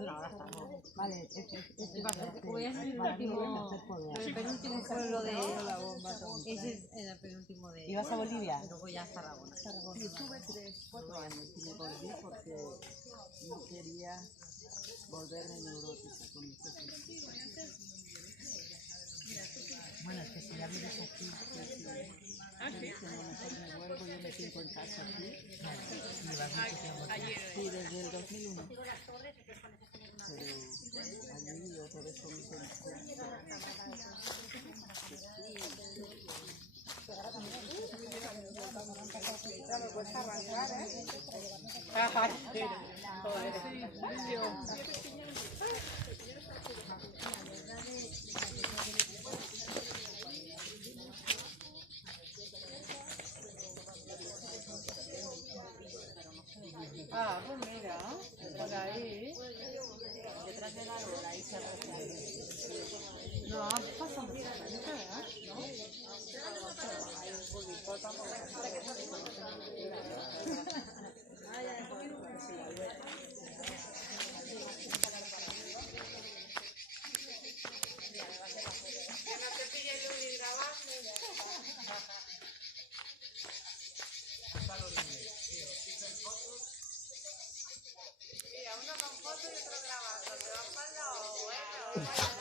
de una hora estamos. Vale, Voy a subir el penúltimo pueblo de... Ese es el penúltimo de... ¿Ibas a Bolivia? Luego ya a Tarragona. Sí, estuve 3-4 años y me volví porque no quería volverme neurótica con esto. Bueno, es que si ya vives aquí, pues sí. A lo mejor me vuelvo, yo me siento en casa aquí. Sí, desde el 2001. Pero allí yo por eso me siento. Me cuesta arrancar, ¿eh? Ah, pues mira, por ahí. Detrás del árbol, ahí se recibe. No, pasa mucho, ¿verdad? ¿No? Hay un público tampoco. Mira, uno con foto y otro grabando. ¿Te vas para el lado? Bueno.